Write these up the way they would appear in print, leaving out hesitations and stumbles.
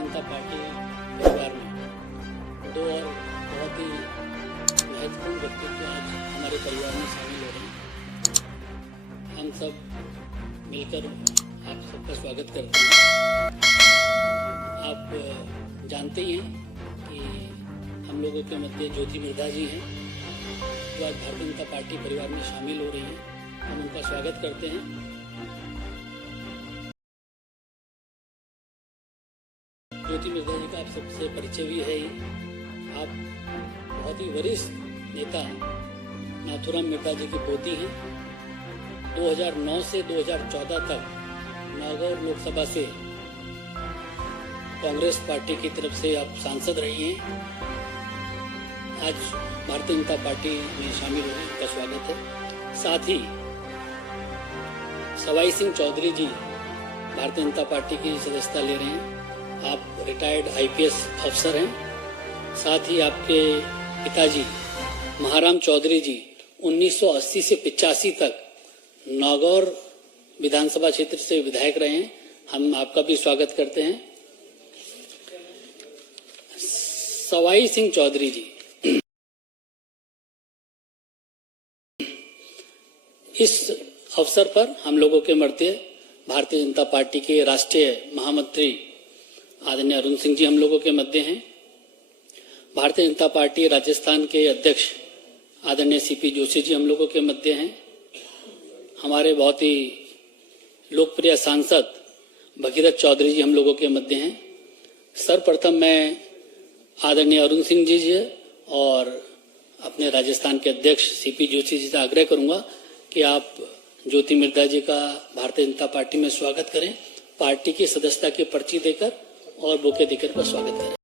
जनता party परिवार में दो और बहुत ही महत्वपूर्ण व्यक्तित्व आज हमारे परिवार में शामिल हो रहे हैं। हम सब मिलकर आप सबका स्वागत करते हैं। आप जानते ही हैं कि हम लोगों के मध्य ज्योति मिर्धा जी हैं जो आज भारतीय जनता पार्टी परिवार में शामिल हो रही हैं। हम उनका स्वागत करते हैं। ज्योति मिर्धा जी का आप सबसे परिचय भी है ही। आप बहुत ही वरिष्ठ नेता नाथूराम मिर्धा जी की पोती हैं। 2009 से 2014 तक नागौर लोकसभा से कांग्रेस पार्टी की तरफ से आप सांसद रही हैं। आज भारतीय जनता पार्टी में शामिल होने का स्वागत है। साथ ही सवाई सिंह चौधरी जी भारतीय जनता पार्टी की सदस्यता ले रहे हैं। आप रिटायर्ड आईपीएस अफसर हैं। साथ ही आपके पिताजी महाराम चौधरी जी 1980 से 85 तक नागौर विधानसभा क्षेत्र से विधायक रहे हैं। हम आपका भी स्वागत करते हैं। सवाई सिंह चौधरी जी इस अवसर पर हम लोगों के मध्य भारतीय जनता पार्टी के राष्ट्रीय महामंत्री आदरणीय अरुण सिंह जी हम लोगों के मध्य हैं। भारतीय जनता पार्टी राजस्थान के अध्यक्ष आदरणीय सीपी जोशी जी हम लोगों के मध्य हैं। हमारे बहुत ही लोकप्रिय सांसद भगीरथ चौधरी जी हम लोगों के मध्य हैं। सर्वप्रथम मैं आदरणीय अरुण सिंह जी और अपने राजस्थान के अध्यक्ष सीपी जोशी जी से आग्रह करूंगा कि आप ज्योति मिर्धा जी का भारतीय जनता पार्टी में स्वागत करें। पार्टी की सदस्यता की पर्ची देकर और बुके देकर का स्वागत करें।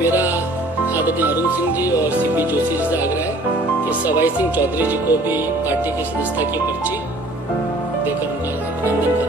मेरा आदरणीय अरुण सिंह जी और सीपी जोशी जी से आग्रह है कि सवाई सिंह चौधरी जी को भी पार्टी की सदस्यता की पर्ची देकर उनका अभिनंदन करें।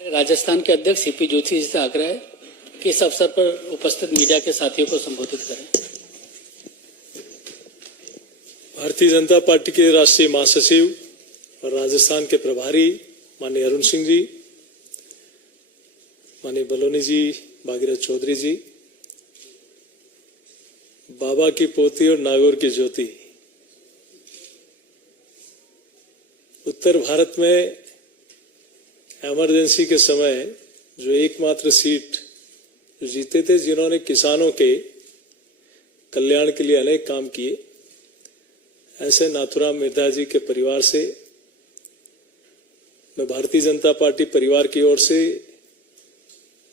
राजस्थान के अध्यक्ष सीपी जोशी जी से आग्रह है कि इस अवसर पर उपस्थित मीडिया के साथियों को संबोधित करें। भारतीय जनता पार्टी के राष्ट्रीय महासचिव और राजस्थान के प्रभारी माननीय अरुण सिंह जी, माननीय बलोनी जी, भागीरथ चौधरी जी, बाबा की पोती और नागौर की ज्योति, उत्तर भारत में इमरजेंसी के समय जो एकमात्र सीट जीते थे, जिन्होंने किसानों के कल्याण के लिए अनेक काम किए, ऐसे नाथूराम मिर्धा जी के परिवार से मैं भारतीय जनता पार्टी परिवार की ओर से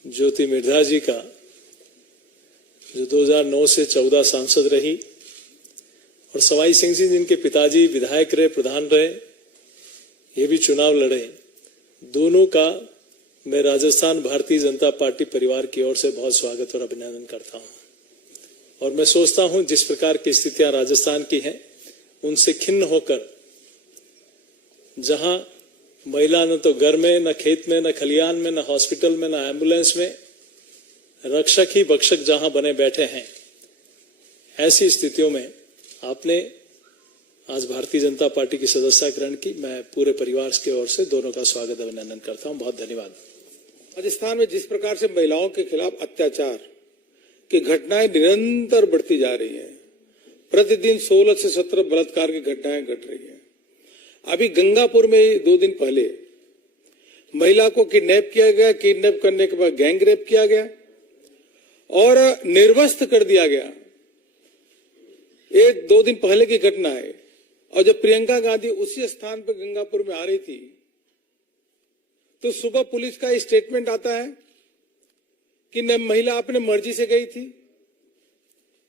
ज्योति मिर्धा जी का, जो 2009 से 14 सांसद रही, और सवाई सिंह जी जिनके पिताजी विधायक रहे, प्रधान रहे, ये भी चुनाव लड़े, दोनों का मैं राजस्थान भारतीय जनता पार्टी परिवार की ओर से बहुत स्वागत और अभिनंदन करता हूं। और मैं सोचता हूं जिस प्रकार की स्थितियां राजस्थान की हैं, उनसे खिन्न होकर, जहां महिला न तो घर में, न खेत में, न खलियान में, न हॉस्पिटल में, न एम्बुलेंस में, रक्षक ही भक्षक जहां बने बैठे हैं, ऐसी स्थितियों में आपने आज भारतीय जनता पार्टी की सदस्यता ग्रहण की। मैं पूरे परिवार की ओर से दोनों का स्वागत अभिनंदन करता हूं। बहुत धन्यवाद। राजस्थान में जिस प्रकार से महिलाओं के खिलाफ अत्याचार की घटनाएं निरंतर बढ़ती जा रही हैं, प्रतिदिन 16 से 17 बलात्कार की घटनाएं घट रही हैं। अभी गंगापुर में 2 दिन पहले महिला को किडनैप किया गया, किडनैप करने के बाद गैंग रेप किया गया और निर्वस्त्र कर दिया गया। ये 2 दिन पहले की घटना है। और जब प्रियंका गांधी उसी स्थान पर गंगापुर में आ रही थी तो सुबह पुलिस का स्टेटमेंट आता है कि न महिला अपने मर्जी से गई थी,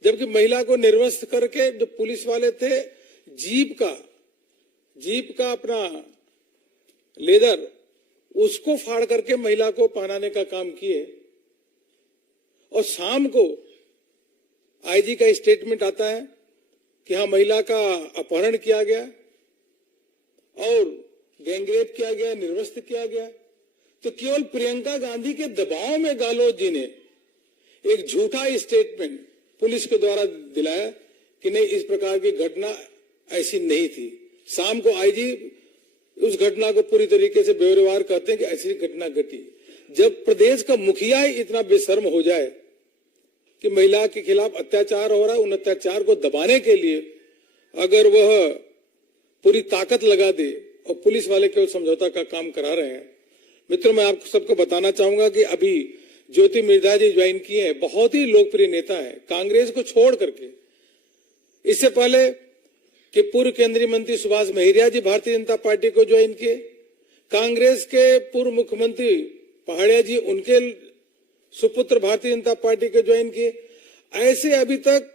जबकि महिला को निर्वस्त्र करके जो पुलिस वाले थे जीप का अपना लेदर उसको फाड़ करके महिला को पहनाने का काम किए। और शाम को आईजी का स्टेटमेंट आता है कि हाँ, महिला का अपहरण किया गया और गैंगरेप किया गया, निर्वस्त्र किया गया। तो केवल प्रियंका गांधी के दबाव में गहलोत जी ने एक झूठा स्टेटमेंट पुलिस के द्वारा दिलाया कि नहीं, इस प्रकार की घटना ऐसी नहीं थी। शाम को आईजी उस घटना को पूरी तरीके से बेवरवार कहते हैं कि ऐसी घटना घटी। जब प्रदेश का मुखिया ही इतना बेशर्म हो जाए कि महिला के खिलाफ अत्याचार हो रहा है, उन अत्याचार को दबाने के लिए अगर वह पूरी ताकत लगा दे और पुलिस वाले केवल समझौता का काम करा रहे हैं। मित्रों, मैं आपको सबको बताना चाहूंगा कि अभी ज्योति मिर्धा जी ज्वाइन किए हैं, बहुत ही लोकप्रिय नेता है कांग्रेस को छोड़ करके। इससे पहले कि पूर्व केंद्रीय मंत्री सुभाष महरिया जी भारतीय जनता पार्टी को ज्वाइन किए, कांग्रेस के पूर्व मुख्यमंत्री पहाड़िया जी उनके सुपुत्र भारतीय जनता पार्टी के ज्वाइन किए। ऐसे अभी तक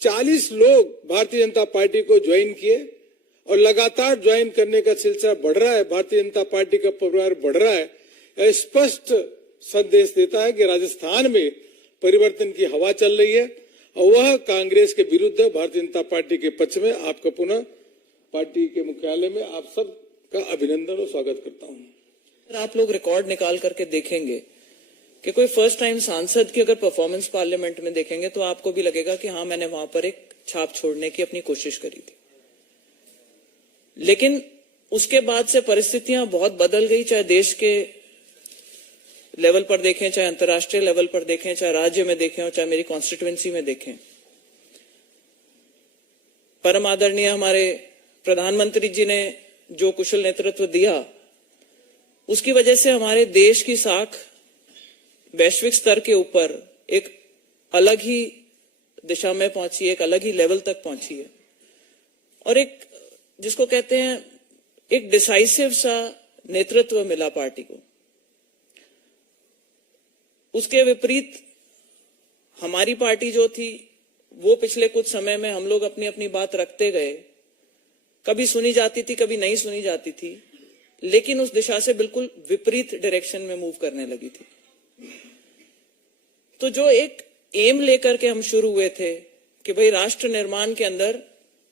40 लोग भारतीय जनता पार्टी को ज्वाइन किए और लगातार ज्वाइन करने का सिलसिला बढ़ रहा है। भारतीय जनता पार्टी का परिवार बढ़ रहा है। यह स्पष्ट संदेश देता है कि राजस्थान में परिवर्तन की हवा चल रही है और वह कांग्रेस के विरुद्ध है, भारतीय जनता पार्टी के पक्ष में। आपका पुनः पार्टी के मुख्यालय में आप सब का अभिनंदन और स्वागत करता हूं। आप लोग रिकॉर्ड निकाल करके देखेंगे कि कोई फर्स्ट टाइम सांसद की अगर परफॉर्मेंस पार्लियामेंट में देखेंगे तो आपको भी लगेगा कि हाँ, मैंने वहां पर एक छाप छोड़ने की अपनी कोशिश करी थी। लेकिन उसके बाद से परिस्थितियां बहुत बदल गई, चाहे देश के लेवल पर देखें, चाहे अंतर्राष्ट्रीय लेवल पर देखें, चाहे राज्य में देखें और चाहे मेरी कॉन्स्टिट्यूएंसी में देखें। परम आदरणीय हमारे प्रधानमंत्री जी ने जो कुशल नेतृत्व दिया, उसकी वजह से हमारे देश की साख वैश्विक स्तर के ऊपर एक अलग ही दिशा में पहुंची है, एक अलग ही लेवल तक पहुंची है। और एक जिसको कहते हैं एक डिसाइसिव सा नेतृत्व मिला पार्टी को। उसके विपरीत हमारी पार्टी जो थी वो पिछले कुछ समय में हम लोग अपनी अपनी बात रखते गए, कभी सुनी जाती थी, कभी नहीं सुनी जाती थी, लेकिन उस दिशा से बिल्कुल विपरीत डायरेक्शन में मूव करने लगी थी। तो जो एक एम लेकर के हम शुरू हुए थे कि भाई राष्ट्र निर्माण के अंदर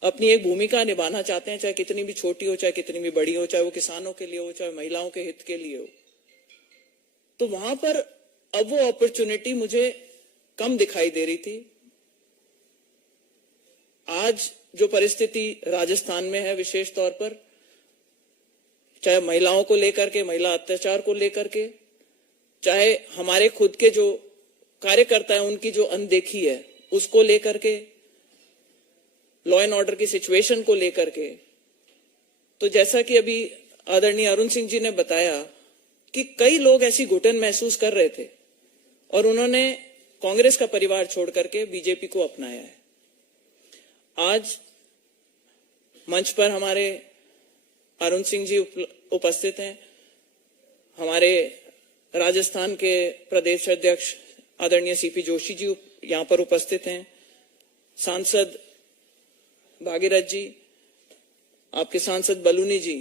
अपनी एक भूमिका निभाना चाहते हैं, चाहे कितनी भी छोटी हो, चाहे कितनी भी बड़ी हो, चाहे वो किसानों के लिए हो, चाहे महिलाओं के हित के लिए हो, तो वहां पर अब वो अपॉर्चुनिटी मुझे कम दिखाई दे रही थी। आज जो परिस्थिति राजस्थान में है, विशेष तौर पर चाहे महिलाओं को लेकर के, महिला अत्याचार को लेकर के, चाहे हमारे खुद के जो कार्यकर्ता है उनकी जो अनदेखी है उसको लेकर के, लॉ एंड ऑर्डर की सिचुएशन को लेकर के, तो जैसा कि अभी आदरणीय अरुण सिंह जी ने बताया कि कई लोग ऐसी घुटन महसूस कर रहे थे और उन्होंने कांग्रेस का परिवार छोड़ करके बीजेपी को अपनाया है। आज मंच पर हमारे अरुण सिंह जी उपस्थित हैं, हमारे राजस्थान के प्रदेश अध्यक्ष आदरणीय सीपी जोशी जी यहां पर उपस्थित हैं, सांसद भागीरथ जी, आपके सांसद बलूनी जी।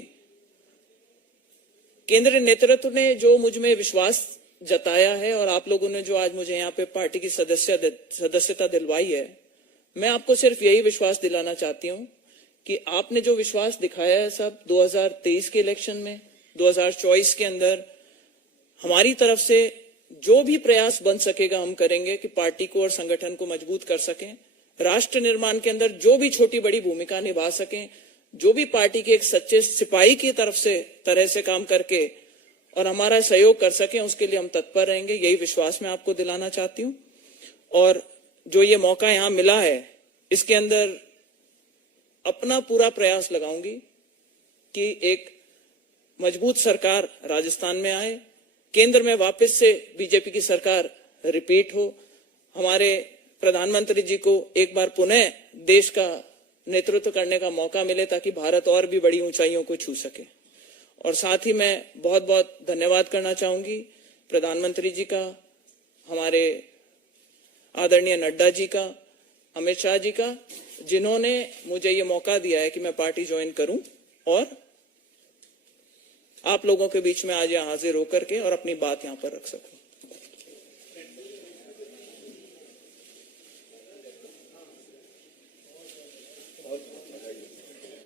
केंद्रीय नेतृत्व ने जो मुझ में विश्वास जताया है और आप लोगों ने जो आज मुझे यहाँ पे पार्टी की सदस्यता दिलवाई है, मैं आपको सिर्फ यही विश्वास दिलाना चाहती हूँ कि आपने जो विश्वास दिखाया है सब 2023 के इलेक्शन में, 2024 के अंदर हमारी तरफ से जो भी प्रयास बन सकेगा हम करेंगे कि पार्टी को और संगठन को मजबूत कर सकें राष्ट्र निर्माण के अंदर जो भी छोटी बड़ी भूमिका निभा सकें, जो भी पार्टी के एक सच्चे सिपाही की तरह से काम करके और हमारा सहयोग कर सकें, उसके लिए हम तत्पर रहेंगे। यही विश्वास मैं आपको दिलाना चाहती हूं। और जो ये मौका यहां मिला है, इसके अंदर अपना पूरा प्रयास लगाऊंगी कि एक मजबूत सरकार राजस्थान में आए, केंद्र में वापस से बीजेपी की सरकार रिपीट हो, हमारे प्रधानमंत्री जी को एक बार पुनः देश का नेतृत्व करने का मौका मिले, ताकि भारत और भी बड़ी ऊंचाइयों को छू सके। और साथ ही मैं बहुत बहुत धन्यवाद करना चाहूंगी प्रधानमंत्री जी का, हमारे आदरणीय नड्डा जी का, अमित शाह जी का, जिन्होंने मुझे ये मौका दिया है कि मैं पार्टी ज्वाइन करूं और आप लोगों के बीच में आज यहाँ हाजिर होकर के और अपनी बात यहाँ पर रख सकूं।